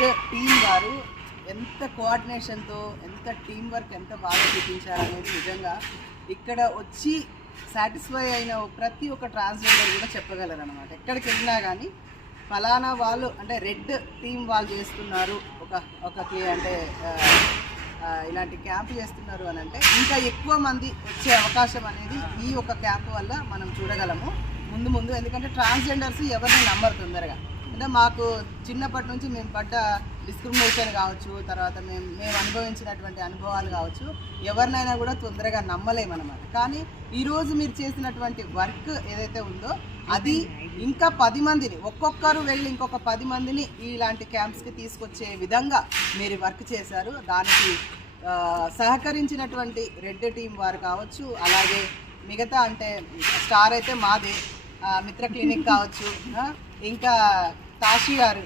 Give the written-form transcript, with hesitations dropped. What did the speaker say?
Red team వారు ఎంత కోఆర్డినేషన్తో, ఎంత టీం వర్క్ ఎంత బాగా చూపించారనేది నిజంగా ఇక్కడ వచ్చి సాటిస్ఫై అయిన ప్రతి ఒక్క ట్రాన్స్జెండర్ కూడా చెప్పగలరు అనమాట. ఎక్కడికి వెళ్ళినా కానీ ఫలానా వాళ్ళు అంటే రెడ్ టీం వాళ్ళు చేస్తున్నారు, అంటే ఇలాంటి క్యాంపు చేస్తున్నారు అని అంటే ఇంకా ఎక్కువ మంది వచ్చే అవకాశం అనేది ఈ ఒక క్యాంపు వల్ల మనం చూడగలము ముందు. ఎందుకంటే ట్రాన్స్జెండర్స్ ఎవరిని నమ్మరు తొందరగా. అంటే మాకు చిన్నప్పటి నుంచి మేము పడ్డ డిస్క్రిమినేషన్ కావచ్చు, తర్వాత మేము అనుభవించినటువంటి అనుభవాలు కావచ్చు, ఎవరినైనా కూడా తొందరగా నమ్మలేమన్నమాట. కానీ ఈరోజు మీరు చేసినటువంటి వర్క్ ఏదైతే ఉందో అది ఇంకా 10 మందిని, ఒక్కొక్కరు వెళ్ళి ఇంకొక 10 మందిని ఇలాంటి క్యాంప్స్కి తీసుకొచ్చే విధంగా మీరు వర్క్ చేశారు. దానికి సహకరించినటువంటి రెడ్ టీం వారు కావచ్చు, అలాగే మిగతా అంటే స్టార్ అయితే మాదే, మిత్ర క్లినిక్ కావచ్చు, ఇంకా కాశీ గారు